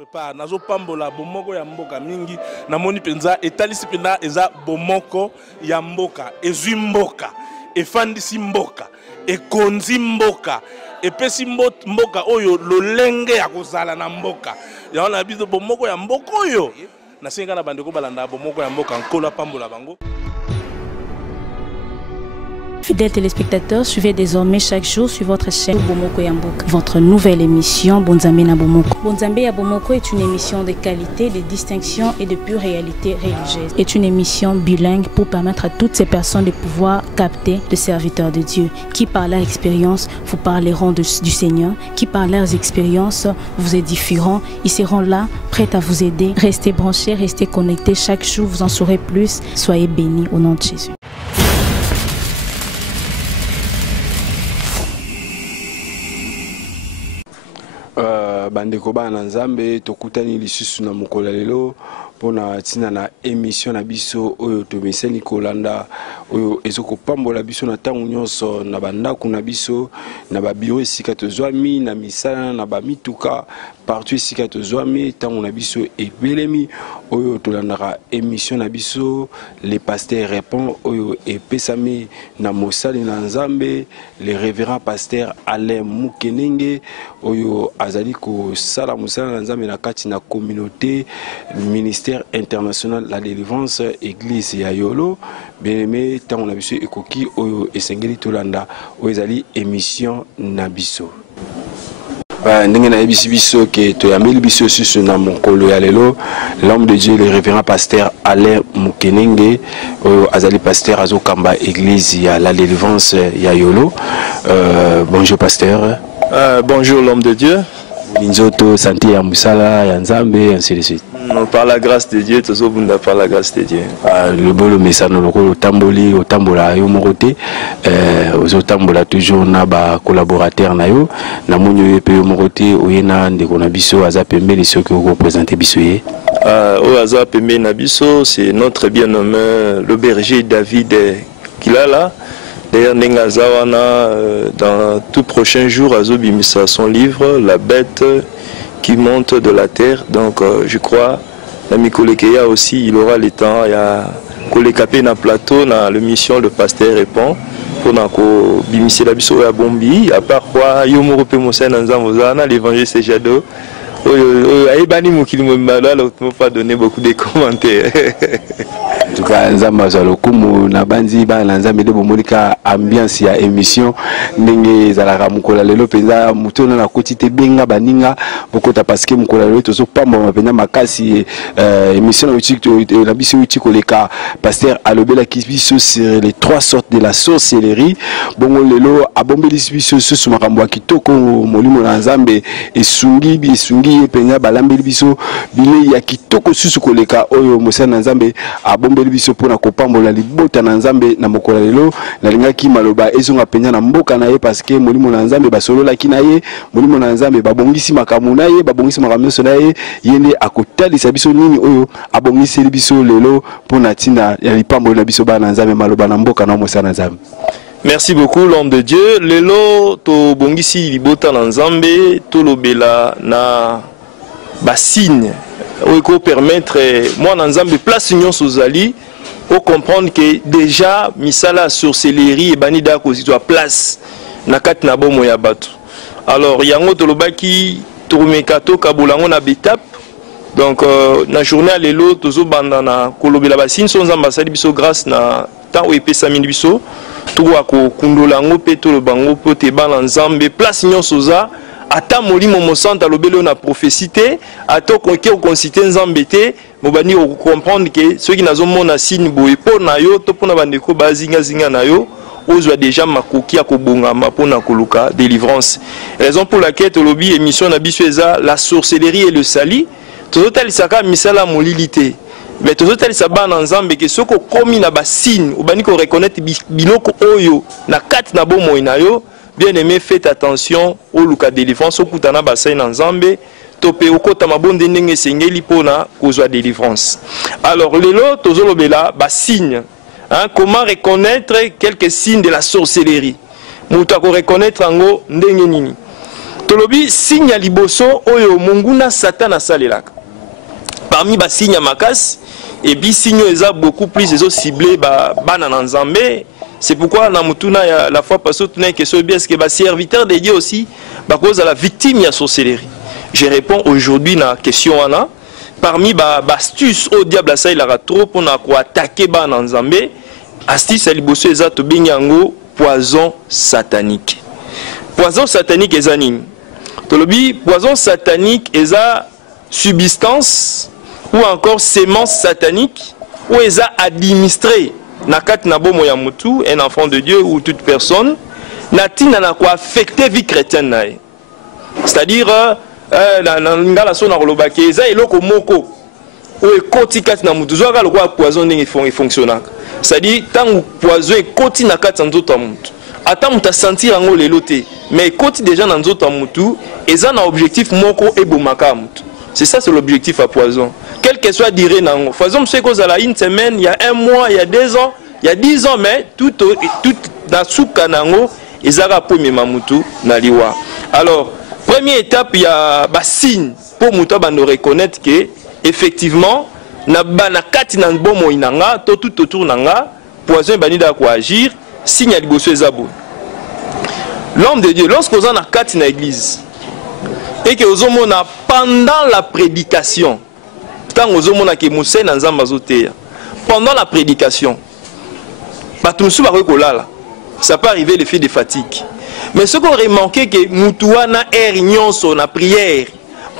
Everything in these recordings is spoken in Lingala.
Prépare nazo pambola bomoko ya mboka mingi namoni penza etalisi penda eza bomoko ya mboka ezwi mboka efandisi mboka ekonzi mboka epesi mboka oyo lolenge ya kozala na mboka ya wana biso bomoko ya mboka oyo nasenga na bandeko balanda bomoko ya mboka nkola pambola bango. Fidèles téléspectateurs, suivez désormais chaque jour sur votre chaîne Bomoko Yamboka, votre nouvelle émission Bonzambe na Bomoko. Bonzambe ya Bomoko est une émission de qualité, de distinction et de pure réalité religieuse. C'est une émission bilingue pour permettre à toutes ces personnes de pouvoir capter le serviteur de Dieu, qui par leur expérience vous parleront du Seigneur, qui par leurs expériences vous édifieront. Ils seront là, prêts à vous aider. Restez branchés, restez connectés. Chaque jour, vous en saurez plus. Soyez bénis au nom de Jésus. Bandeko bana nzambe tokutani lisusu na mokolo lelo pona tina na émission na biso oyo tomeseni kolanda oyo ezoko pambola biso na tangu nyonso na bandako na biso na ba bureau esika tozwami na misala na ba mituka partout esika tozwami tangu na biso ebelemi oyo tolandaka émission na biso les pasteurs répond oyo epesami na mosali na nzambe le révérend pasteur Alain Mukenenge oyo azali ko sala mosala na nzambe na kati na communauté ministère international la délivrance église ya Yolo bien-aimé tango na biso ekoki oyo esengeli tolanda oyo ezali émission na biso ndenge na yebisi biso ke toyambeli biso susu na mokolo ya lelo l'homme de Dieu le révérend pasteur Alain Mukenenge oyo azali pasteur azokamba église ya la délivrance ya Yolo. Bonjour pasteur. Bonjour l'homme de Dieu. Nzoto santé ya musala ya nzambe ainsi de suite. Par la grâce de Dieu, par la grâce de Dieu. Le bon message nous le tamboli au tambola yo morote aux tambola toujours na ba collaborateur na yo na munyo yepe yo morote oyena ndeko na biso aza pembeli soki ko présenter biso ye. O aza pembeli na biso c'est notre bien-nommé le berger David Kilala. D'ailleurs, Nengazawana, dans tout prochain jour, Azobimisa son livre, La bête qui monte de la terre. Donc, je crois, l'ami Kolekeya aussi, il aura le temps. Il y a Kolekapé na plateau, na l'émission Le Pasteur répond. Pour nako bimisi la biso ya bombi. À part quoi, Yomorope Moussa Nanzamozana, l'évangile c'est Jado. Aïbani Moukili Moumala, l'autre m'a pas donné beaucoup de commentaires. En tout cas, nzamba za lokumu na banzi ba na nzambe de bomolika ambiance ya émission ndenge zalaka mukola lelo penza mutona na kotite benga baninga bokota parce que mukola lelo tozo pamba mapenya makasi émission na biso uti koleka pasteur alobela kibiso sur les trois sortes de la sorcellerie bongo lelo abombeli biso susu makambo kitoko molimo na nzambe esungi penya balambeli biso bile ya kitoko susu koleka oyo mosana nzambe abombeli biso pona kopambola libota na nzambe na mokolo lelo nalingaki maloba ezonga penya na mboka na ye parce que molimo na nzambe basolola ki na ye molimo na nzambe babongisi makamu na ye babongisi makamu so na ye yende akotalisa biso nini oyo abongisi biso lelo pona tinda ya lipambola na biso bana nzambe maloba na mboka na mosana nzambe. Merci beaucoup l'homme de Dieu. Lelo to bongisi libota na nzambe to lobela na bassigne ou permettre moi dans nzambe place union sozali pour comprendre que déjà misala sorcellerie et banida ko zitwa place na kat na bomo ya bato. Alors yango to lobaki to mekato kabolango na betap. Donc na journée lelo tozo banda na kolobela bassigne so nzamba sali biso grâce na temps ou epesa mini biso to ko kundolango pe to le bango po te bana nzambe place union soza. Ata molimo mosanta lobelo na prophécité ato konke okonsité nzambe te mobani o comprendre que ceux qui nazo mona signe boye po na yo to pona bandeko bazinga na yo ozwa déjà makoki ya kobongama pona koluka délivrance. Raison pour laquelle to lobi émission na biso eza la sorcellerie et le sali tozotalisaka misala molilité mais tozotalisaka bana nzambe ke soko komi na ba signe obani ko reconnaître biloko oyo na kati na bomo na yo. Bien aimé, faites attention au luka délivrance au kutana basay na nzambe topé okota mabonde ndenge sengeli pona kozwa délivrance. Alors lelo tozolobela ba signe comment reconnaître quelques signes de la sorcellerie. Muta ko reconnaître ngo ndenge nini. tolobi signe ya liboso oyo monguna Satan asalelaka parmi ba signe ya makasi et puis signe eza beaucoup plus ciblé bana na Nzambe. C'est pourquoi na mutuna la fois passée tu n'as que ce bien, est-ce que ba serviteur de Dieu aussi ba cause à la victime ya sorcellerie. Je réponds aujourd'hui na question ana parmi ba astuce au diable ça il a trop pour na ko attaquer ba na Nzambe. Astuce ya liboso eza to benyango poison satanique. Poison satanique eza nini? Tolobi poison satanique eza substance ou encore sémence satanique ou eza administré na kat na bomo ya mutu, un enfant de Dieu ou toute personne natina na ko affecter vie chrétienne na. C'est-à-dire na ngala so na kolobaki eza eloko moko ou ekoti kat na mutu zo ka lokwa poison ndenge fonctionne. C'est-à-dire tant poison ekoti na kat nzoto mutu ata muta sentir ngo lelo te mais ekoti déjà na nzoto mutu eza na objectif moko ebomaka mutu. C'est ça, c'est l'objectif à poison. Quel que soit dire nango. Poison, c'est cause à la une semaine, il y a un mois, il y a 2 ans, il y a 10 ans, mais tout dans souka nango, ils ont rappelé mamutu naliwa. Alors, première étape, il y a un signe pour mutu bando reconnaître que effectivement, na bana kati na bomo inanga, tout autour nanga, poison banida ko agir, signe à liboso ezabo. L'homme de Dieu, lorsqu'on a kati na église, et que aux hommes pendant la prédication, tant aux hommes qui moussent dans Zambazotea, pendant la prédication, ça peut arriver l'effet de fatigue. Mais ce qu'on remarque que Moutouana est réunion sur la prière,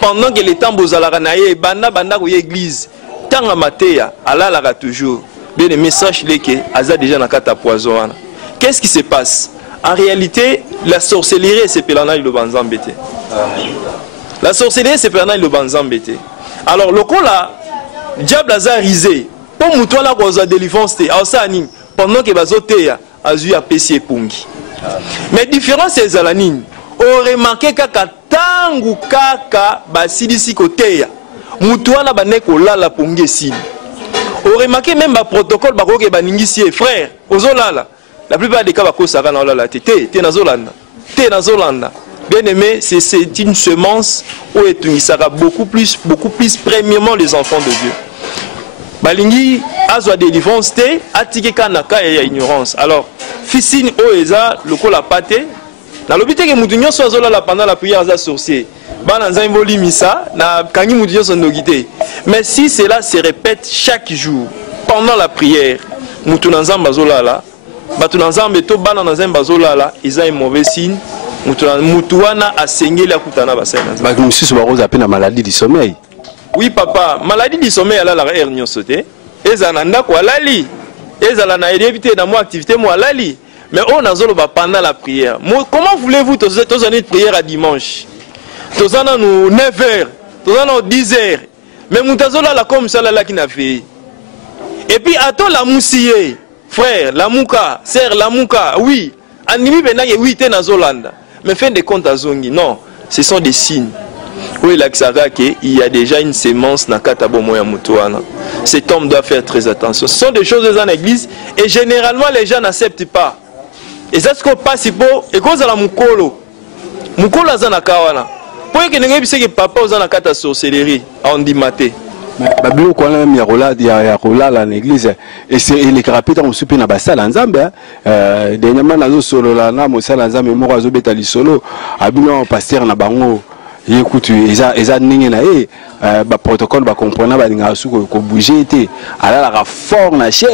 pendant que les temps bozalaraнаe, banda l'église, tant à matéa, Allah l'a toujours. Bien le message est que Aza déjà n'a qu'à poison. Qu'est-ce qui se passe? En réalité, la sorcellerie c'est pelana le banzambete. La sorcellerie c'est pelana le banzambete. Alors le coup là, diable a risé. Pour mouton là qu'on a délivrance te, alors pendant que bazotea azu a pesi pungi. Mais différence c'est zalanine. On remarque kaka tangu kaka basidisi koteya. Mouton là baneko là la pungi si. On remarque même ba protocole ba koke baningisi frère. Ozolala. La plupart des cas, bien aimé, c'est une semence où il sera beaucoup plus premièrement les enfants de Dieu. Balingi azwa délivrance te atike kanaka et ignorance. Alors, ficine oeza loko la pate. Na lobite ke mutu nyonso azola la pendant la prière za sorcier. Bana nzambo limisa na kangi mutu nyonso ndogite. Mais si cela se répète chaque jour pendant la prière, mutu nzamba azola la batu nzambe to bana nzamba azola la, ils ont un mauvais signe. Mutu wana asengeli akutana basana. Ba mususu ba roza pena maladie du sommeil. Oui papa, maladie du sommeil ala la hernie sauté. Ezana ndako alali. Ezala na éviter dans moi activité moi alali. Mais on a zolo pendant la prière. Comment voulez-vous tous années de prière à dimanche? Tous années nous 9h, tous années 10h. Mais mutazola la comme ça là qui n'a fait. Et puis attends la moussier, frère, la mouka, sœur la mouka, oui. Animi benage oui te na Zolanda. Mais fin de compte à zongi non, ce sont des signes. Oui, il y a déjà une sémence na katabomo ya mutuana. Cet homme doit faire très attention. Ce sont des choses dans l'église et généralement les gens n'acceptent pas. Et ça ce qu'on passe pour et cause à la mukolo. Mukolo azana kawana. Pour que n'engage que papa ozana kata sorcellerie en dimaté. Babilo kwa même ya rola la l'église et c'est les carapita on soupe na basala nzambe dernièrement nazo solo la na mosala nzambe moko azo beta li solo abino pasteur na bango écoute eza ninge na ba protocole ba comprendre ba linga suko ko bouger té ala la fort na cher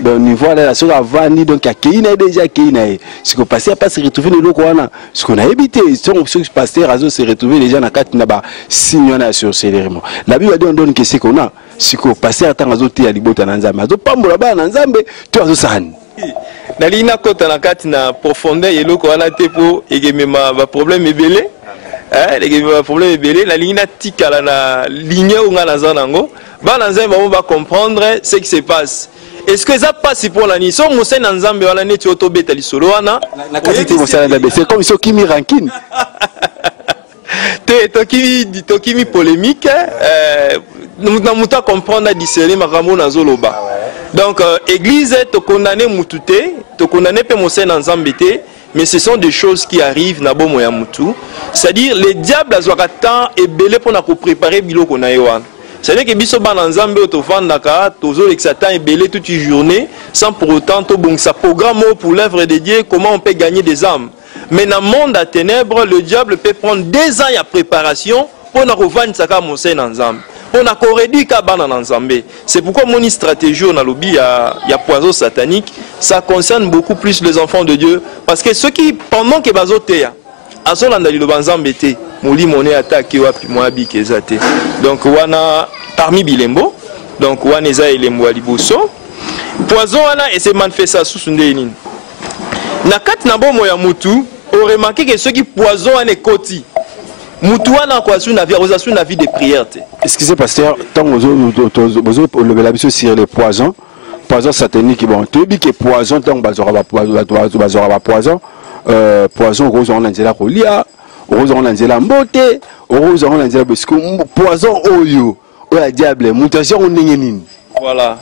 donc niveau là sur avani donc a keina déjà keina ce que pasteur pas se retrouver le loko wana ce qu'on a évité son pasteur azo se retrouver déjà na kati na ba signe na sur célérément la Bible donne que c'est qu'on a ce que pasteur tant azo té ya libota na nzambe azo pambola ba na nzambe to azo sani na lina kota na kati na profondeur yeloko wana te po egemema ba problème ebele. Les problèmes est belé, la ligne tika la ligne où on a zanango, va comprendre ce qui se passe. Est-ce que ça passe pour la nuit? Son moussé n'ensemble on a net auto beta li solo ana. C'est comme ça qui mi rankin. Tokimi polémique. Nous n'avons pas comprendre discerner ma ramona zoloba. Donc église te condamner mutute, te condamner pe moussé n'ensemble. mais ce sont des choses qui arrivent na bomo ya mutu. C'est-à-dire les diables azwaka temps et belé pour na ko préparer biloko na yoan. C'est-à-dire que biso ba na nzambe otofandaka tozo l'exatan et belé toute une journée sans pour autant to bon sa programme pour l'œuvre de Dieu, comment on peut gagner des âmes. Mais dans le monde à ténèbres, le diable peut prendre 2 ans à préparation pour na revendre sa ka monsé na nzambe. On a corrédit kabana na nzambe. C'est pourquoi mon stratégie on a lobby ya poison satanique, ça concerne beaucoup plus les enfants de Dieu parce que ceux qui pendant que bazotea azolanda li lobanzambe te moli moné attaqué wapi moabi kezate. Donc wana parmi bilembo, donc wana eza elembo ya liboso. Poison wana et se manifesta sous ndenini. Na kati na bomo ya mutu, on remarque que ceux qui poison wana koti Moutouana quoi sur la vie de prière. Excusez pasteur, tant que vous le bénéfice sur les poisons sataniques, bon, tu dis que poison tant que poison, poison rose on l'anzela kolia, rose on l'anzela mbote, rose on l'anzela parce que poison oyo, la diable, mutation on n'engeni. Voilà.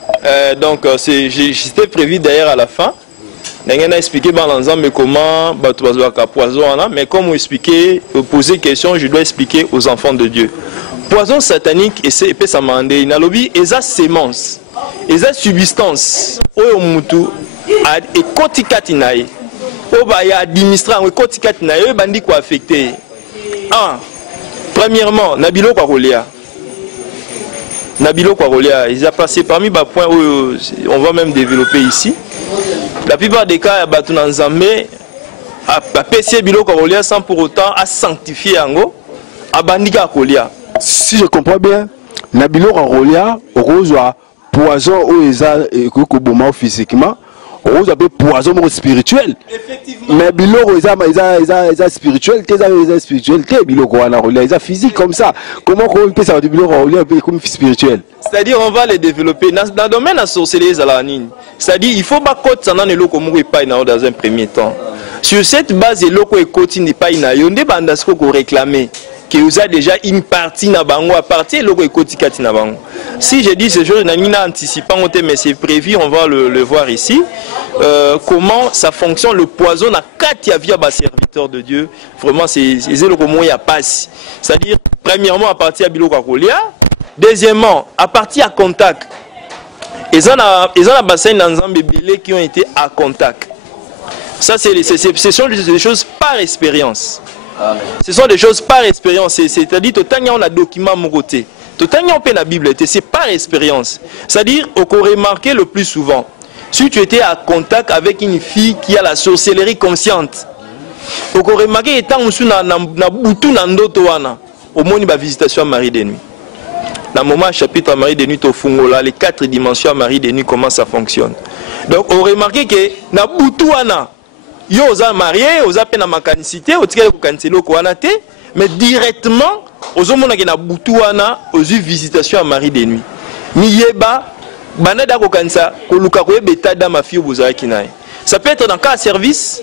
Donc j'étais prévu d'ailleurs à la fin. On a expliqué dans l'ensemble comment poison, mais comme vous expliquez, vous posez question, je dois expliquer aux enfants de Dieu. Poison satanique, et c'est ça m'a dit, il y a lobby, et ça sémence, et ça substance, et kotikatinae, il y a administrant, et kotikatinae, bandi quoi affecté. Premièrement, Nabilo Kwarolia. Nabilo Kwarolia, il a passé parmi les points où on va même développer ici. La plupart des cas, il y a Nzambe à PC Bilo Kwarolia sans pour autant à sanctifier Ango, à Bandika Kolia. Si je comprends bien, Nabilo Kwarolia, rose poison ou eza ekoboma physiquement, rose appelle poison spirituel. Effectivement. Mais Bilo eza spirituel, eza spirituel, Bilo Kwarolia eza physique comme ça. Comment on peut savoir Bilo Kwarolia comme spirituel? C'est-à-dire on va les développer dans le domaine de la sorcellerie. C'est-à-dire il faut pas que ça n'en ait dans un premier temps. Sur cette base, il faut que réclamer que vous avez déjà une partie na bango à partir de l'autre na bango. Si je dis ce jour, anticipant, mais c'est prévu, on va le voir ici. Comment ça fonctionne le poison na katia via bas serviteur de Dieu. Vraiment c'est le comment il y a passe. C'est-à-dire premièrement à partir de Biloko Kolia, deuxièmement à partir à contact. Ils ont un bassin d'ensemble belé qui ont été à contact. Ça ce sont des choses par expérience. Amen. Ce sont des choses par expérience. C'est-à-dire que on a document mon côté. Tout on peut la Bible, c'est par expérience. C'est-à-dire qu'on remarqué le plus souvent. Si tu étais à contact avec une fille qui a la sorcellerie consciente, on remarqué étant na butu na ndoto wana, au moins une visitation à Marie de nuit. Dans le moment chapitre à Marie de nuit au Fungola, les 4 dimensions à Marie de nuit, comment ça fonctionne. Donc on remarqué que na butu wana yo oza marié, oza pe na makanicité, otikele ko kanselo ko wana te, mais directement ozomona ke na butu wana ozu visitation à Marie de nuit. Miyeba banada ko kansa ko luka ko yebeta da mafio bozaki nae. Ça peut être dans cas service,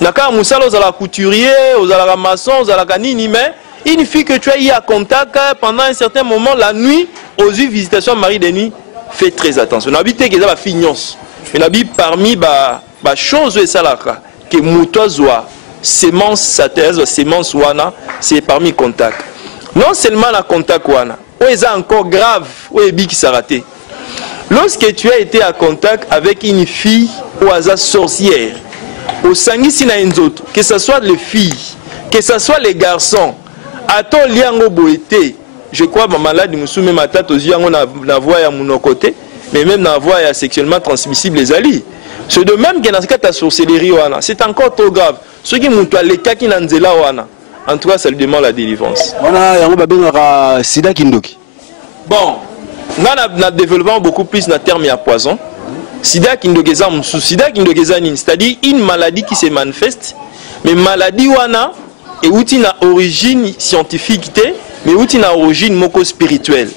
dans cas musala ozala couturier, ozala maçon, ozala kanini, mais une fille que tu as eu à contact pendant un certain moment la nuit ozu visitation à Marie de nuit, fais très attention. On habite que ça va fignos. On habite parmi ba chose et salaka que moutozoa sémence satèse sémence wana c'est parmi contact. Non seulement la contact wana, ou est encore grave, ou est bi qui s'est raté. Lorsque tu as été à contact avec une fille ou à sorcière, au sangisi na inzoto, que ce soit les filles, que ce soit les garçons, à ton liango boité, je crois que malade nous soumet ma tête aux yeux na voix à mon côté, mais même na voix sexuellement transmissible les alliés. C'est de même que dans ce cas de sorcellerie, c'est encore trop grave. Ceux qui montent les cas qui n'ont pas, en tout cas, ça lui demande la délivrance. On a Sida Kindoki. Bon, nous avons développé beaucoup plus de termes à poison. Sida Kindoki, c'est-à-dire une maladie qui se manifeste, mais maladie wana et où une origine scientifique, mais où une origine moko spirituelle.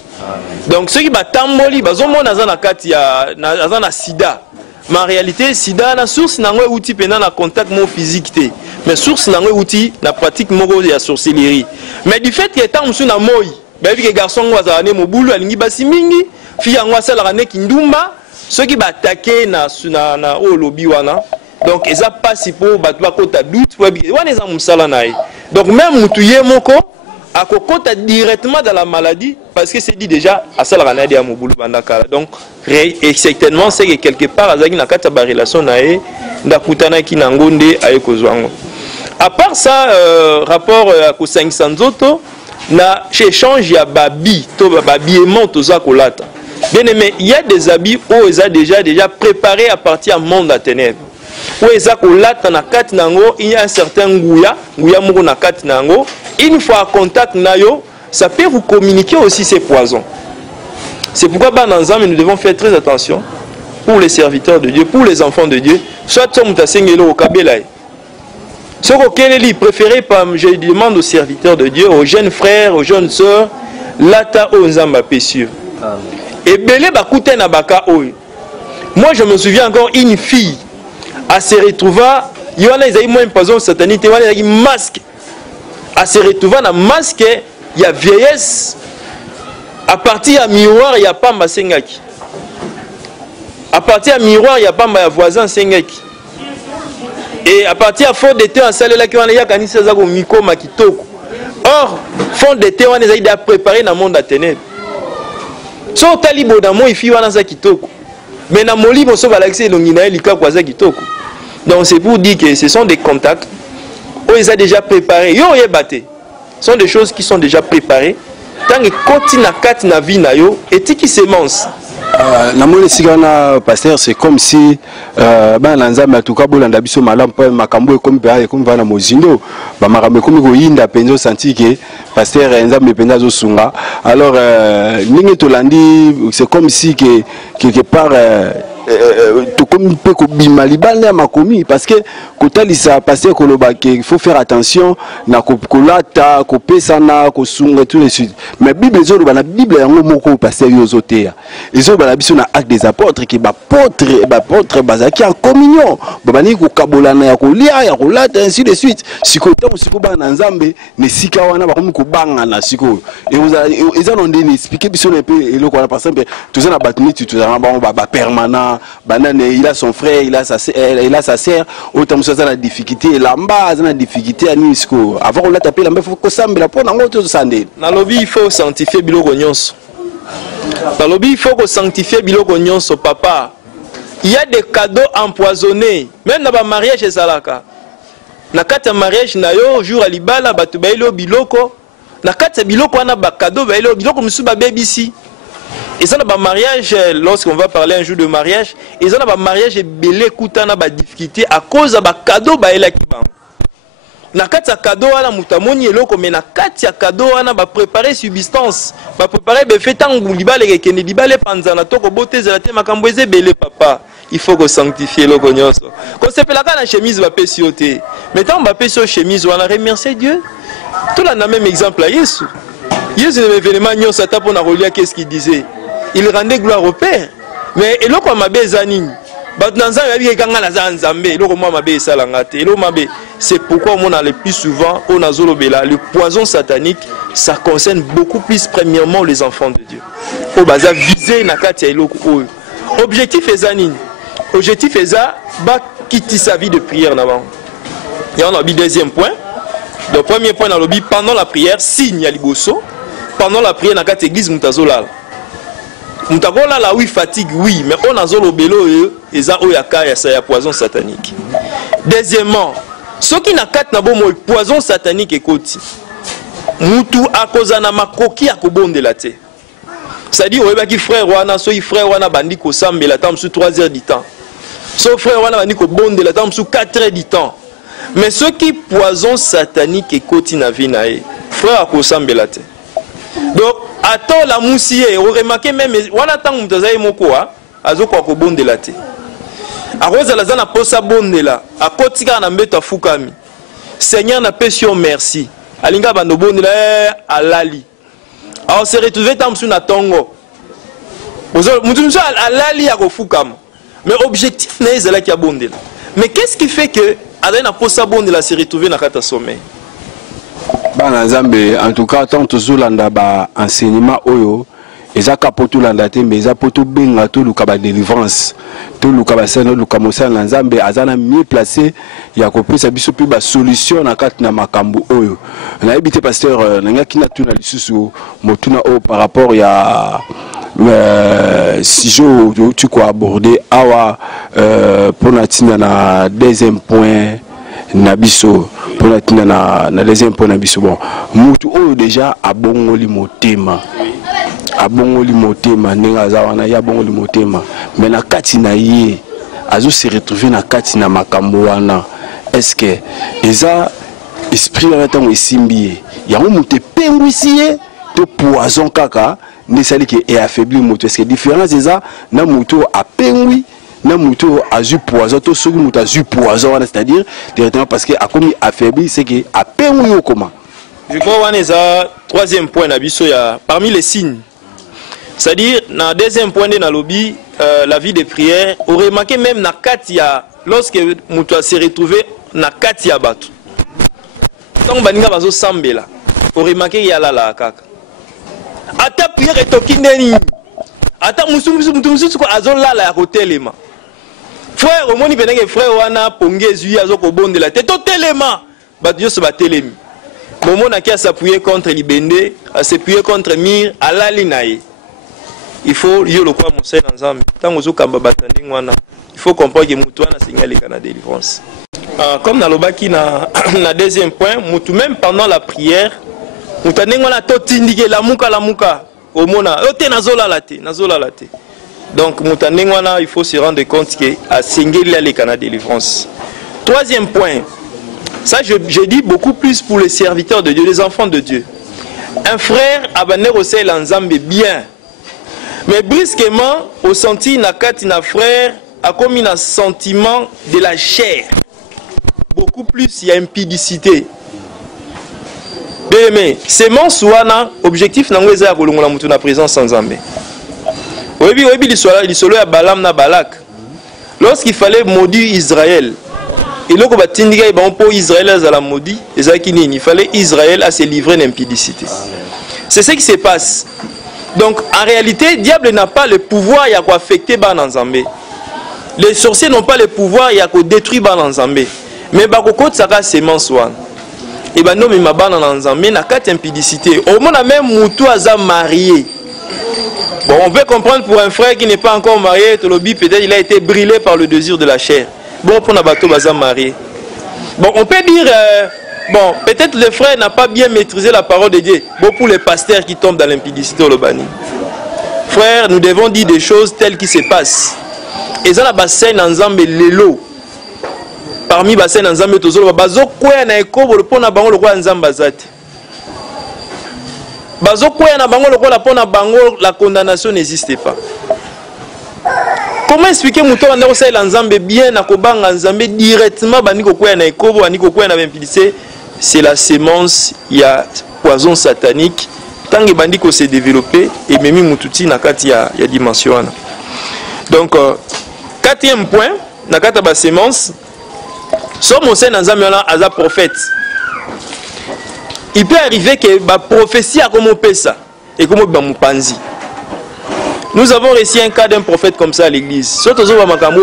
Donc ceux qui battent tamboli, ils ont un sida. Mais en réalité, sida na source n'a pas outil pendant la contact mo physique té, mais source n'a pas outil la pratique mo de la sorcellerie. Mais du fait que tant musu na moi, ben que garçon wa za ne mobulu alingi basi mingi, fille ngwa sala ne kindumba, ceux qui ba attaquer na o lobby wana, Donc ils a pas si pour battre kota doute wana eza musala nae. Donc même mutuye moko akokota directement dans la maladie parce que c'est dit déjà à ça la ranade ya mobulu bandakala. Donc et certainement c'est que quelque part azaki na kata ba relation nae ndakutana ki na ngonde ayekozwango. À part ça rapport à ko 500 zoto na échange ya babi to babiement toza kolata. Bien aimé, il y a des habits où ils ont déjà préparé à partir du monde à ténèbres. Où ils ont kolata na kati nango, il y a un certain ngouya moko na kati nango. Une fois en contact nayo, ça peut vous communiquer aussi ces poisons. C'est pourquoi nous devons faire très attention pour les serviteurs de Dieu, pour les enfants de Dieu. Soit au kabelaï. Ce que préféré, je demande aux serviteurs de Dieu, aux jeunes frères, aux jeunes sœurs, lata o nzamba pécieux. Et belé bakute na baka oy. Moi je me souviens encore une fille à se retrouver, il y a des moins poison satanique, il y a des masques. À se retrouver na masque, il y a vieillesse. À partir du miroir, il y a pas ma sengaki. À partir du miroir, il y a pas ma voisin sengaki. Et à partir de fond d'été en salle là qui on y a kanisa za ko miko makitoko. Or, fond d'été on est déjà préparé dans le monde à ténèbres. So talibo na mo ifi wana za kitoko. Mais na moli bo so balaxé longina lika kwa za kitoko. Donc c'est pour dire que ce sont des contacts où ils ont déjà préparé. Yo yebate. Ce sont des choses qui sont déjà préparées. Tant que continue na kat na vie na yo et qui semence. Na mole sigana pasteur c'est comme si ba nzambe atuka bolanda biso malamu pa makambo ekomi ba ekomi bana mozindo ba makambo ekomi ko yinda penzo senti que pasteur nzambe penza zo sunga. Alors ningi tolandi c'est comme si que quelque part tout comme peut bima libane ya makomi parce que kotalisa pasteur koloba que il faut faire attention na kolata kopesana kosunga tout les suite. Mais bible zo ba na bible yango moko pasteur yozotea. Ils ont la mission na acte des apôtres qui apôtre bazaki en communion babani ko kabolana ya kolia ya kolata ainsi de suite sikoto siko ba na nzambe ne sika wana ba komi ko banga na siko et ils ont donné expliquer biso un peu eloko wana par exemple tous na batuni tu ba permanent banane il a son frère il a sa sœur autant ça na difficulté la base na difficulté ani siko avant on l'a tapé la faut ko sambela pour na ngoto sande na lobby il faut sanctifier biloko nyonso. Dans le il faut sanctifier biloko nyonso papa. Il y a des cadeaux empoisonnés. Même dans le mariage et salaka. Na kata mariage na yo jour à libala batu bailo biloko. Na kata biloko na ba cadeau bailo biloko musu ba babisi. Et ça dans le mariage lorsqu'on va parler un jour de mariage, et ça dans le mariage belé kutana ba difficulté à cause de ba cadeau baela ki ba. Na kati ya cadeau wana mutamoni eloko mais na kati ya cadeau wana ba préparer substance ba préparer be fetangu libale kekende libale panzana to ko botezela te makambo ezebele papa il faut que sanctifier eloko nyonso ko sepelaka na chemise ba pesi yote mais tant ba pesi chemise wana remercier Dieu tout là na même exemple là Yesu événement nyonso ata pona relia qu'est-ce qu'il disait il rendait gloire au Père mais eloko mabeza nini. C'est pourquoi on a le plus souvent on a le poison satanique ça concerne beaucoup plus premièrement les enfants de Dieu. Objectif est objectif est quitter sa vie de prière d'avant. Et on a le deuxième point. Le premier point dans le pendant la prière signe à liboso pendant la prière dans la église mutazola. Mutagola la oui fatigue oui mais on a zolo belo et ça oyaka ya poison satanique. Deuxièmement, ceux qui n'a quatre na bomo poison satanique ekoti. Mutu akoza na makoki akobonde la te. C'est-à-dire oyeba ki frère wana so frère wana bandi ko sambela tam sous 3 heures du temps. So frère wana bandi ko bonde la tam sous 4 heures du temps. Mais ceux qui poison satanique ekoti na vie na e frère ko sambela te. Donc attends la moussier, vous remarquez même, on attend que vous ayez mon quoi, azo kwa ko bonde la te. A rose la zana posa bonde la, a kotika na mbeta fukami. Seigneur na pesio merci. Alinga bando bonde la alali. Alors se retrouver tam su na tongo. Mutu so alali a ko fukam. Mais objectif n'est là qui a bonde la. Mais qu'est-ce qui fait que adana posa bonde la se retrouver na kata sommeil? Bana Nzambe en tout cas tant tozolanda ba enseignement oyo eza ka poto landa te mais eza poto benga to luka ba délivrance to luka ba sana luka mosala na Nzambe azana mieux placé ya kopesa biso pe ba solution na kati na makambo oyo na ebité pasteur na ngaki na tuna lisusu motuna o par rapport ya sujet tu ko aborder awa pour na tina na deuxième point na biso pour na tina na deuxième point na biso bon mutu oyo déjà abongoli motema abongoli motema ninga zawana ya bongoli motema mais na kati na ye azo se retrouver na kati na makambo wana est-ce que eza esprit na tango esimbi ya mutu pengwisi to poison kaka ne sali que est affaibli moto est-ce que différence eza na mutu a pengwi na mutu a ju poison to soki mutu a ju poison c'est-à-dire directement parce que a commis affaibli c'est que a pengwi au comment. Je crois que c'est troisième point parmi les signes. C'est-à-dire, dans le deuxième point de la lobby, la vie de prière, on remarque même dans Katia, lorsque Moutoua s'est retrouvé dans Katia Batu. Tant que Baninga Bazo Sambela, on remarque qu'il y a là kaka. Ata prière est tokindeni. Ata Moussou quoi Azo là à côté les mains. Frère, au moins il venait que frère Wana Pongezu Azo Kobonde la tête au téléma. Batu se battait les mains. Momo n'a qu'à s'appuyer contre Libende, à s'appuyer contre Mir, à la linaï. Il faut y le quoi mon sein ensemble. Tant que il faut comprendre que Moutoua n'a signalé qu'il y a la délivrance. Comme dans le baki na deuxième point, Moutou même pendant la prière, Moutoua n'a pas indiqué la mouka. Au mona, ote nazola late. Donc Moutoua il faut se rendre compte que a signalé la délivrance. Troisième point. Ça, je dis beaucoup plus pour les serviteurs de Dieu, les enfants de Dieu. Un frère a bané aussi l'ensemble bien. Mais brusquement, au senti na frère a commis un sentiment de la chair. Beaucoup plus, il y a impudicité. Mais c'est mon souana, objectif n'a pas été la présence sans Zambé. Oui, il y a Balam na Balak. Lorsqu'il fallait maudire Israël, et là, pour Israël à la maudit, il fallait Israël à se livrer d'impudicité. C'est ce qui se passe. Donc, en réalité, le diable n'a pas le pouvoir à affecter Bananzambé. Les sorciers n'ont pas le pouvoir à détruire Bananzambé. Mais Bakoko Tsaka semence wan. Et ben non, mais ma Bananzambé n'a qu'à impudicité. Au moins, même Moutou a marié. Bon, on peut comprendre pour un frère qui n'est pas encore marié, peut-être il a été brûlé par le désir de la chair. Bon, pour Nabato Baza marié. Bon, on peut dire, bon, peut-être le frère n'a pas bien maîtrisé la parole de Dieu. Bon, pour les pasteurs qui tombent dans l'impudicité au Lobani. Frère, nous devons dire des choses telles qui se passent. Et ça, la bassin ensemble l'élo. Parmi bassin ensemble, tozolo bazo quoi na ekobo le pona bango le roi ensemble bazate. Bazo quoi na bango le roi la pona bango la condamnation n'existe pas. Comment expliquer Mouto Wanda Rosaï l'ensemble bien à Kobanga Nzambe directement Baniko Kouya na Ekobo, Baniko Kouya na Impidicé, c'est la sémence, il y a poison satanique. Tant que Bandiko s'est développé, et même Moutouti n'a qu'à y a dimension. Donc, quatrième point, n'a qu'à la sémence, soit mon sein Nzambe a un prophète. Il peut arriver que la prophétie a comme ça, et comme Bamupanzi. Nous avons reçu un cas d'un prophète comme ça à l'église.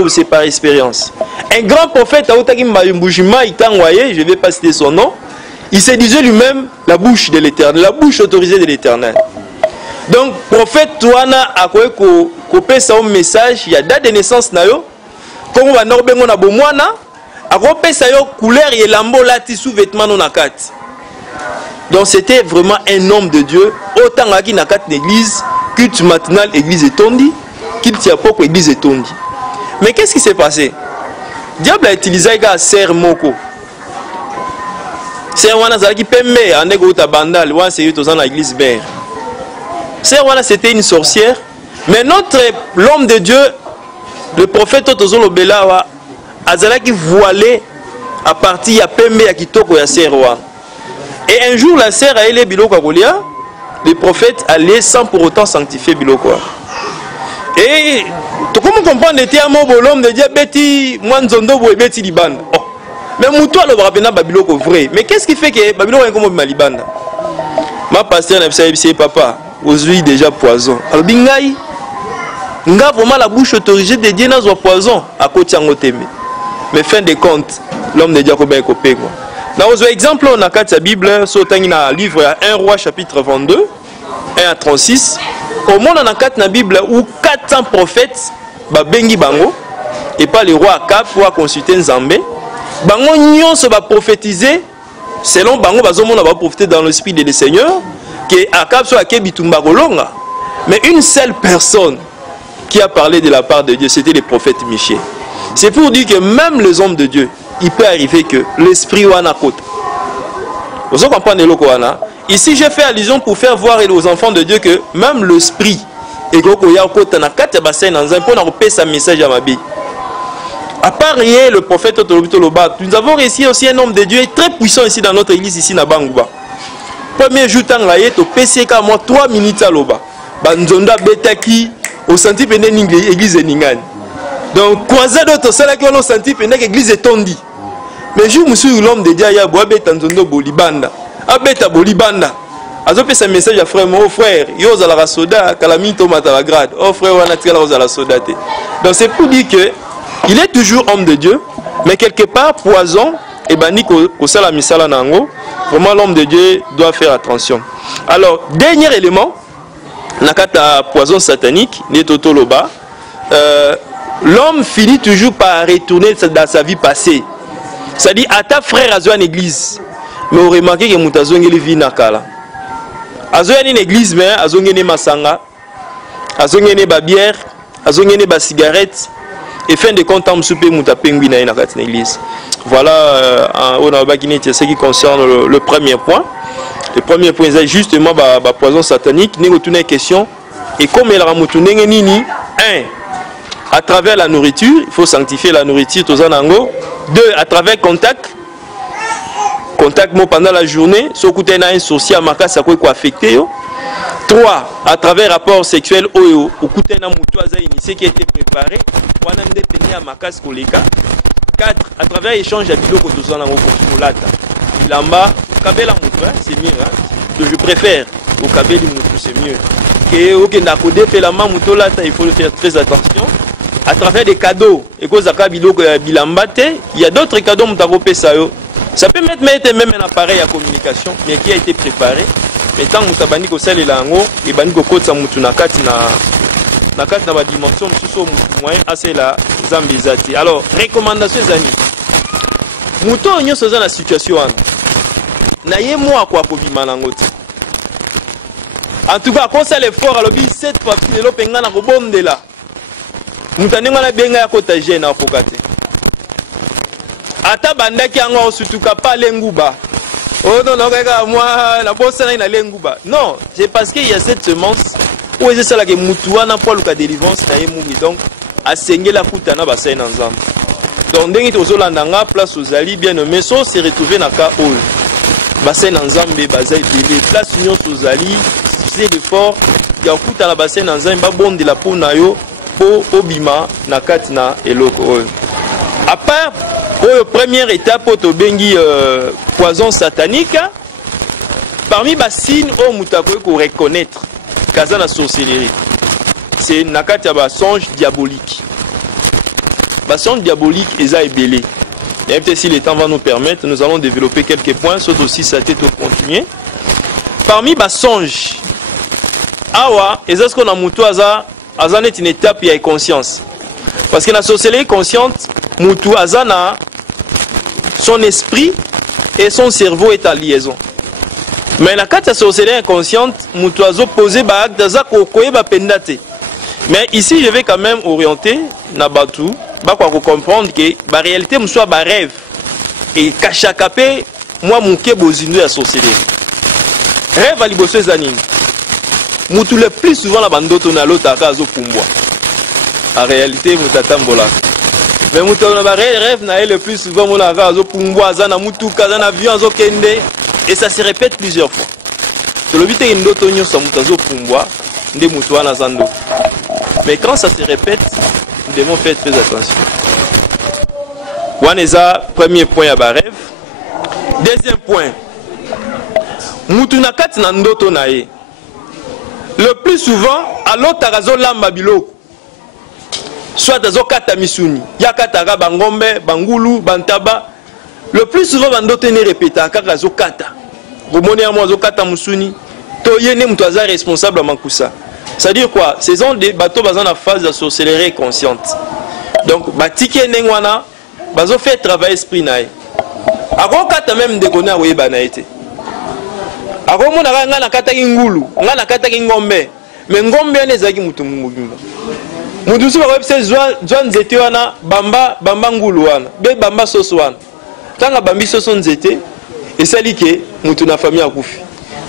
C'est par expérience. Un grand prophète, je ne vais pas citer son nom, il se disait lui-même la bouche de l'éternel, la bouche autorisée de l'éternel. Donc, prophète, Touana a coupé son message, il y a date de naissance, comme on va nous a bomwana, a coupé sa couleur et lambo lati sous vêtements non akat. Donc, c'était vraiment un homme de Dieu, autant qu'il n'a qu'à l'église. Culte matinal, église est tondie. Culte yapoko, église est tondie. Mais qu'est-ce qui s'est passé? Diable a utilisé un serre moko. Serre wana zaki pembe, ane go tabandal, wana c'est dans l'église mère. Serre wana c'était une sorcière. Mais l'homme de Dieu, le prophète Tozolo Belawa, azalaki voilé à partir ya pembe ya kitoko ya serre wana. Et un jour la serre a élé biloko kolia. Les prophètes allaient sans pour autant sanctifier Biloko. Et comment comprendre l'homme de Dieu Beti Mwanzondo et Beti Liban. Mais Moutoua le Brabena Babiloko vrai. Mais qu'est-ce qui fait que Babiloko est comme Malibanda? Ma pasteur n'a pas papa. ozui déjà poison. Alors bingai nga vraiment la bouche autorisée de Dieu n'a poison à côté en oteme. Mais fin de compte, l'homme de Dieu a bien copé quoi. Dans un exemple, on a quatre sa Bible, sur un livre à 1 roi chapitre 22, 1 à 36. Au monde on a quatre na Bible où 400 prophètes ba bengi bango et pas le roi Akab pour consulter Nzambé. Bango nyonso ba prophétiser selon bango bazomona ba prophétiser dans l'esprit de Seigneur que Akab soit kebitumba kolonga. Mais une seule personne qui a parlé de la part de Dieu, c'était le prophète Michée. C'est pour dire que même les hommes de Dieu, il peut arriver que l'esprit wana côté. Vous comprenez le wana? Ici, j'ai fait allusion pour faire voir aux enfants de Dieu que même l'esprit et sa message à ma vie. À part rien, le prophète nous avons réussi aussi un homme de Dieu très puissant ici dans notre église, ici à Bangouba. Premier jour, tu PC comme moi 3 minutes à l'oba. Banzonda betaki au senti pendant l'église de Ningani. Donc, croisé d'autres, c'est là qu'on a senti pendant l'église de Tondi. Mais je me suis l'homme de Dieu, il y a boabé tanzondo bolibanda. Abeta bolibanda. Azope ce message à frère, mon frère, yo za la soda, kalami tomata la grade. Oh frère, on a tiré la soda. Donc c'est pour dire que il est toujours homme de Dieu, mais quelque part poison et bani ko sala misala nango. Vraiment l'homme de Dieu doit faire attention. Alors dernier élément, nakata poison satanique, netotoloba. L'homme finit toujours par retourner dans sa vie passée. C'est-à-dire à ta frère à une église, mais on remarque que moutazongi li vie nakala. Azongene une église mais azongene masanga, azongene ba bière, azongene ba cigarette et fin de compte am souper mutapengui na kat église. Voilà on a bakiné ce qui concerne le premier point. Le premier point c'est justement ba poison satanique, ni retourner question et comme elle ramutune nini 1 à travers la nourriture, il faut sanctifier la nourriture tozanango. 2 à travers contact pendant la journée, ce côté un social marqué ça quoi affecté. 3 à travers rapport sexuel au côté na mutu aza initié qui a été préparé, wana ndepeni ya makasi koleka. 4 à travers échange ya biloko tozana ngo kolata. Bilamba kabela mutu c'est mieux donc je préfère au kabeli mutu c'est mieux. Que okenda ko depela ma mutu lata, il faut faire très attention. À travers des cadeaux, et cause à biloko bilambate, il y a d'autres cadeaux mutarope sayo. Ça peut mettre même un appareil à communication, mais qui a été préparé. Mais tant que mutabani ko sale lango, et bani ko kotsa mutu nakati na ba dimension mususo moyen assez la zambizati. Alors recommandation zani. Muto nyonso za na situation wana. Na ye moi kwa ko bimanango ti. En tout cas, quand ça l'effort alors bi cette fois le penga na ko bondela. Mutanenga na benga ya kota jeune na pokate. Ata bandaki yango sutuka pa lenguba. Oh non non kaka moi la bossa na lenguba. Non, c'est parce qu'il y a cette semence où est ça là que mutuwa na pour le délivrance na yemungi donc asengela kutana ba sai na nzambe. Donc ndenge tozolanda nga place aux ali bien nommé so se retrouver na ka hall. Ba sai na nzambe bazai bele place union aux ali, c'est l'effort ya kutana ba sai na nzambe ba bonde la pona yo. Pour Bima na katina eloko. À part pour la première étape pour bengi poison satanique, parmi les signes au mutako qu'on reconnaître kaza la sorcellerie, c'est nakati ba songe diabolique. Ba songe diabolique eza ebelé. Et peut-être si le temps va nous permettre, nous allons développer quelques points sur aussi sa tête au continuer. Parmi les songes awa ezas qu'on a mutoaza azana est une étape il y a conscience parce que la sorcellerie consciente mutu azana son esprit et son cerveau est en liaison mais la carte sorcellerie inconsciente mutu azo poser ba acte za ko koyeba pendate mais ici je vais quand même orienter na batu ba kwa comprendre que ba réalité mso ba rêve et kachakape moi muke bozindo ya sorcellerie rêve à liboso zanini. Mutu le plus souvent la bandoto na l'autre à zo pumbwa. En réalité mutatambola. Mais mutu na rêve na le plus souvent mon aga zo pumbwa zana mutu kaza na avion zo kende et ça se répète plusieurs fois. To le bité ndoto nyoso mutu zo pumbwa nde mutu wana zando. Mais quand ça se répète, nous devons faire très attention. Waneza premier point à ba rêve. Deuxième point. Mutu na kati na ndoto na ye. le plus souvent alota kazo lamba biloko soit azo kata misuni ya kataka bangombe bangulu bantaba le plus souvent bandoto ne répéta kaka azo kata bomoni ya mo azo kata musuni to yene muto aza responsable makusa. C'est à dire quoi? Ce sont des bateaux basés en phase de sorcellerie consciente. Donc batiki nengwana bazo fait travail esprit nae ako kata même de kona we banaite ako mona nga na kata ngulu nga na kata ngombe mais ngombe ne zaki mutu mugimba mutu so ba pese John nzete wana bamba ngulu wana be bamba soso wana tanga bambi soso nzete esali ke mutu na famille akufi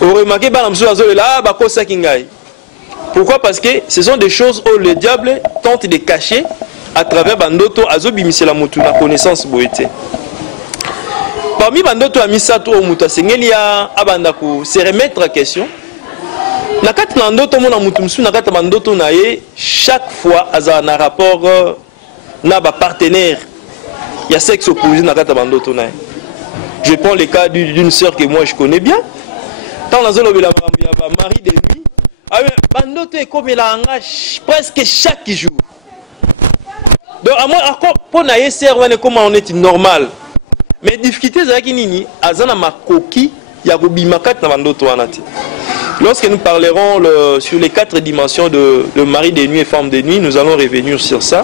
o remarquer ba mso azo la ba kosa kingai. Pourquoi? Parce que ce sont des choses où le diable tente de cacher à travers bandoto azo bimisela mutu na connaissance boete. Parmi bandoto amisato o mutu asengeli ya abanda ko se remettre en question. Na kati na ndoto mona mutu msu na kati bandoto na ye chaque fois aza na rapport na ba partenaire ya sexe opposé na kati bandoto na ye. Je prends le cas d'une sœur que moi je connais bien. Tant na zolo bela ba mari de nuit. Ah oui, bandoto est comme la presque chaque jour. Donc à moi encore pour na ye sœur wana comment on est normal. Mais difficulté za kinini azana makoki ya kobima kati na bandoto wana te. Lorsque nous parlerons sur les 4 dimensions de mari de nuit et femme de nuit, nous allons revenir sur ça.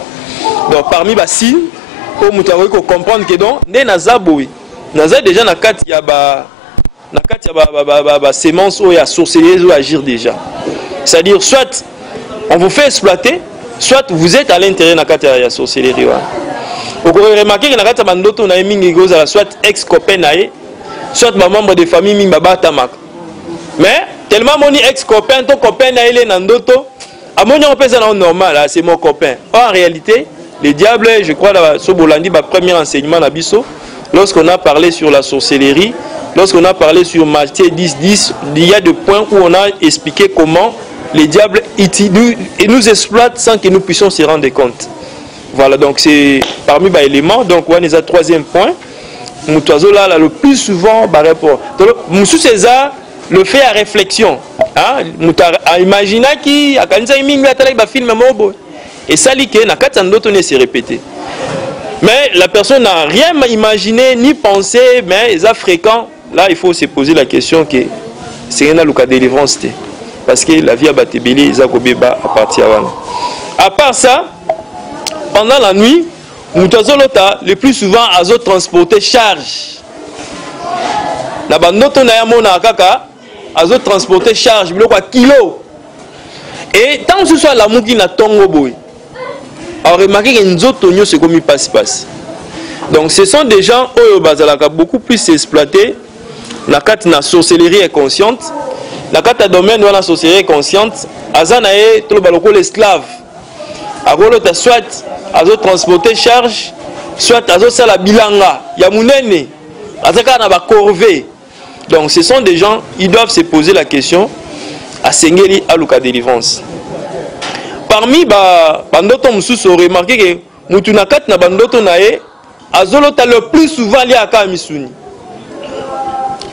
Donc parmi les signes, pour nous comprendre que donc, né nazaboui, naza déjà na kati ya ba sémence ou ya sorcellerie ou agir déjà. C'est-à-dire soit on vous fait exploiter, soit vous êtes à l'intérieur na kati ya sorcellerie. Vous pouvez remarquer que na kati ya bandoto na mingi goza soit ex-copain nae, soit membre de famille mingi babata mak. Mais tellement mon ex-copain, ton copain il est nandoto, à mon on normal, c'est mon copain. En réalité, les diables, je crois, Sobolandi, ma premier enseignement à Bisso, lorsqu'on a parlé sur la sorcellerie, lorsqu'on a parlé sur Matthieu 10-10, il y a des points où on a expliqué comment les diables nous exploitent sans que nous puissions se rendre compte. Voilà, donc c'est parmi les éléments. Donc, on est à 3e point. Moutazo là, le plus souvent, par rapport. Moussou César, le fait à réflexion, hein, à imaginer qui a quand même film et ça lit que na katsandoto ne se répéter. Mais la personne n'a rien imaginé ni pensé, mais ils sont fréquents. Là, il faut se poser la question que c'est un cas de délivrance parce que la vie a battu belé, ils ont à partir à part ça, pendant la nuit, Moutazolota le plus souvent a transporté charge. Na bandoto na yamona kaka azo transporter charge biloko kilo et tant que ce soit la muki na tongo boy alors remarquez que nzoto nyo c'est comme il passe. Donc ce sont des gens oyo bazalaka beaucoup plus exploités na kati na sorcellerie inconsciente na kati domaine wana sorcellerie consciente azana e to baloko l'esclave agolo ta soit azo transporter charge soit azo sala bilanga ya munene azaka na ba corvée. Donc ce sont des gens, ils doivent se poser la question à Sengeli à Luka délivrance. Parmi bandoto mususu, on remarque que mutunakat na bandoto nae azolota le plus souvent lié à Kamisuni.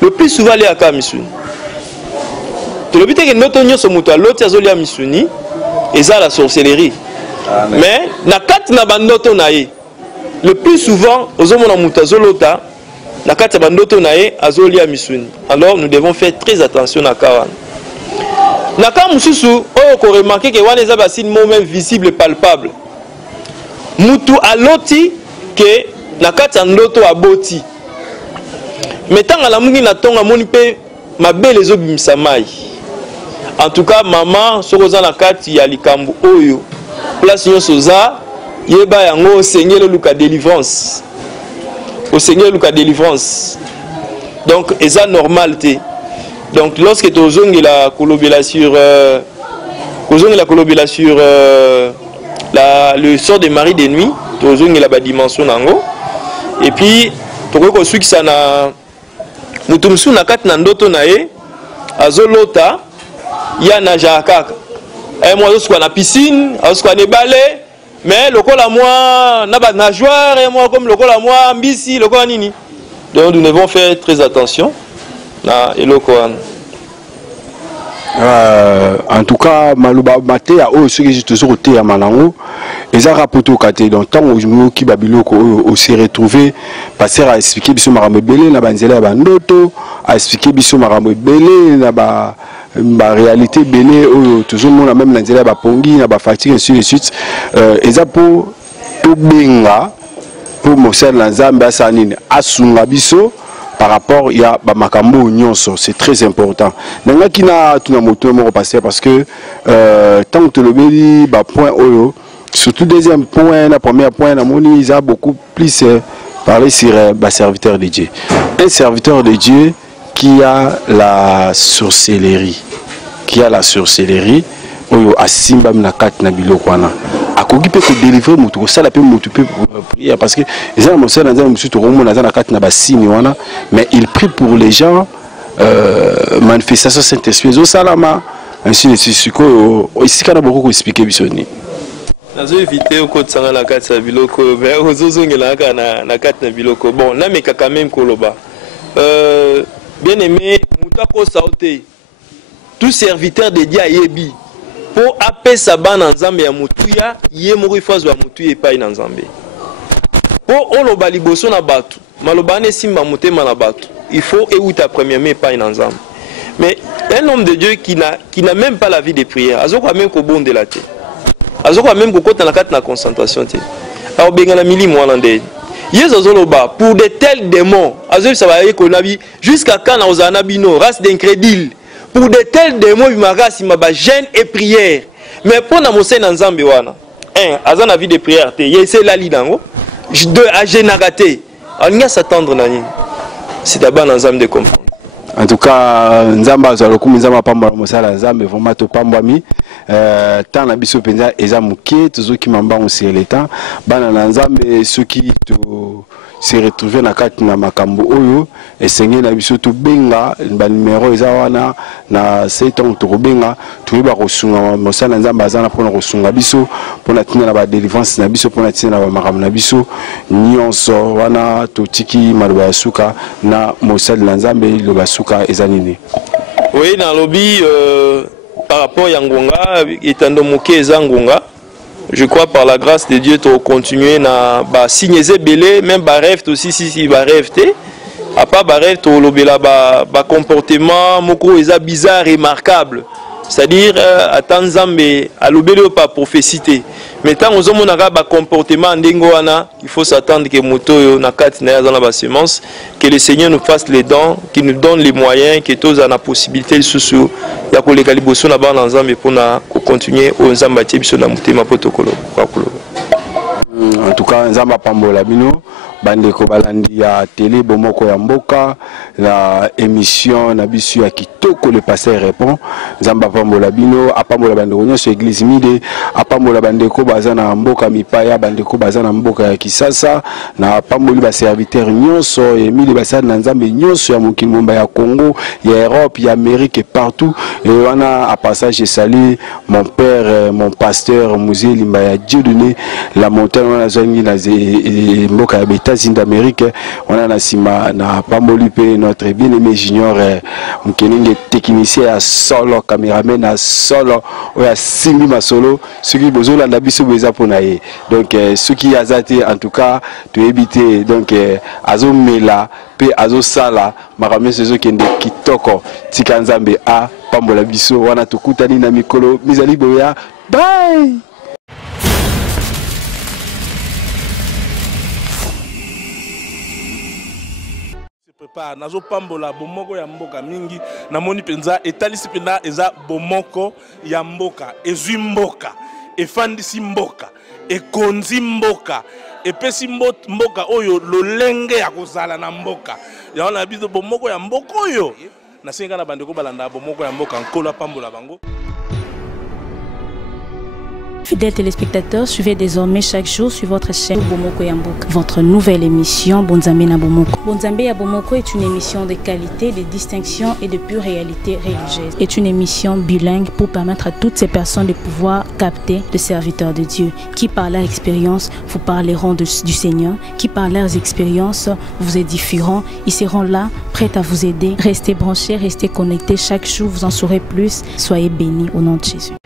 Le plus souvent lié à Kamisuni. Tu le bite que noto nyo so mutu aloti azoli à Misuni et ça la sorcellerie. Mais nakat na bandoto nae le plus souvent ozomona mutu azolota la carte bandoto nae azoli a misuni. Alors nous devons faire très attention à kawan. Na ka mususu o ko remarquer que wana za basine même visible et palpable. Mutu aloti que na carte ndoto aboti. Metanga la mungi na tonga moni pe mabele zo bimisa mai. En tout cas maman sokoza na carte ya likambo oyo. Place nyoso za yeba yango sengelo luka délivrance. Au Seigneur Luka délivrance. Donc, et ça normalité. Donc, lorsque tu as la colobela sur le sort de Marie de nuit, tu as la dimension nango. Et puis, tu as su que ça na mutumsu na kat nandoto nae azolota ya na jakaka. Et moi je suis na piscine, je suis na balai. Mais le col à moi, n'a pas de nageoire, et moi comme le col à moi, mbisi, le col à nini. Donc nous devons faire très attention. Et le col. En tout cas, Malouba Maté a aussi que j'ai toujours été à Manango. Et ça rapporte au côté dans le temps où je me suis aussi retrouvé, passer à expliquer Bissou Marambe Belé, na banzela bandoto, à expliquer Bissou Marambe Belé, na ba réalité Belé, toujours mon même banzela ba pongi, na ba fatigue ainsi de suite. Et ça pour tout benga, pour Mosel Nzambe Sanine, asunga Bissou. Par rapport il y a makambo nyonso, c'est très important. Nanga kina tuna moto mo passer parce que tant que le beli ba point oyo, surtout deuxième point, la première point na moni ils a beaucoup plus parlé sur serviteur de Dieu. Un serviteur de Dieu qui a la sorcellerie, oyo asimba na kat na biloko wana. Akoki pe ko délivrer mutu ko sala pe mutu pe prier parce que les gens monsieur na mutu to romona na kat na basini wana, mais il prie pour les gens, manifestation Saint-Esprit au salama ainsi de suite ko ici kana beaucoup ko expliquer bisoni nazo éviter ko tsanga na kat na biloko mais ozozongela ka na kat na biloko bon na meka quand même koloba bien aimé muta ko sauter tout serviteur de Dieu yebi pour apesa bana nzambe ya mutuya ye moko ifazo ya mutuya epai na nzambe pour oloba liboso na batu maloba ne simba motema na batu il faut euta premièrement epai na nzambe. Mais un homme de Dieu qui n'a même pas la vie de prière azoko même ko bonde la te azoko même ko kota na kat na concentration te alors benga na mili mwana ndé yezo zoloba pour de tels démons azo ça va ko nabi jusqu'à quand na ozana bino race d'incrédule. Pour de tels démons, il m'a gêne et prière. Mais pour na mose na nzambe wana, aza na vie de prière te, yese la lidango, deux a génératé. On y a s'attendre na nini. C'est d'abord na nzambe de comprendre. En tout cas, nzamba za lokumu nzamba pamba mosala nzambe vraiment to pamba mi tant na biso penza eza muke tozoki mamba on sur le temps bana na nzambe soki to se retrouver na kati na makambo oyo esenge na biso to benga ba numéro eza wana na 7 ans to benga to ba kosunga mosala nzamba azana pona kosunga biso pona tina na ba délivrance na biso pona tina na ba makambo na biso nyonso wana to tiki maluba ya suka na mosala nzambe lo basuka ezanini. Oui, dans le lobby par rapport à Ngonga étant moké eza Ngonga. Je crois par la grâce de Dieu tu continuer na ba signer belé même ba rêve aussi si ba rêve té à part ba rêve to lobela ba comportement moko eza bizarre remarquable c'est-à-dire à Tanzambe à lobelo pas prophétie mais tant aux hommes na ba comportement ndengo wana il faut s'attendre que moto yo na kati na za na ba semence que le Seigneur nous fasse les dons qu'il nous donne les moyens que tous en a possibilité sous ya ko leka liboso na ba nzambe pona ko continuer au nzamba tibiso na mutema protocole kwa kulo. En tout cas nzamba pambola bino bandeko balandi ya télé bomoko ya mboka la émission na bisu ya kitoko le pasteur répond nzamba pambola bino apambola bandeko nyonso église mide apambola bandeko bazana mboka mipaya bandeko bazana mboka ya Kisasa na pamboli ba serviteur nyonso emile basana na nzambe nyonso ya mokili momba ya Congo ya Europe ya Amérique et partout et wana à passage sali mon père mon pasteur Musée Limbaya Dieu donné la montagne wana zongi na mboka ya États-Unis d'Amérique, on a Nassima, na Pamolipe, notre bien-aimé junior, Mkeninge technicien à solo, caméraman à solo, ou à Simi Masolo, ce qui besoin de la biso beza ponaye. Donc, ce qui a zate, en tout cas, tu éviter, donc, Azo Mela, P Azo Sala, Maramé Sezo Kende Kitoko, Tikanzambe A, Pambola Biso, Wana Tukutani na Mikolo, Mizali Boya, bye! Nazo pambola bomoko ya mboka mingi namoni penza etalisi pena eza bomoko ya mboka ezwi mboka efandisi mboka ekonzi mboka epesi mboka oyo lolenge ya kozala na mboka ya na biso bomoko ya mboka oyo nasenga na bandeko balanda bomoko ya mboka nkola pambola bango. Fidèles téléspectateurs, suivez désormais chaque jour sur votre chaîne Bomoko ya Mboka, votre nouvelle émission Bonzambe na Bomoko. Bonzambe ya Bomoko est une émission de qualité, de distinction et de pure réalité religieuse. C'est une émission bilingue pour permettre à toutes ces personnes de pouvoir capter les serviteurs de Dieu qui par leur expérience vous parleront du Seigneur, qui par leurs expériences vous édifieront. Ils seront là, prêts à vous aider. Restez branchés, restez connectés. Chaque jour, vous en saurez plus. Soyez bénis au nom de Jésus.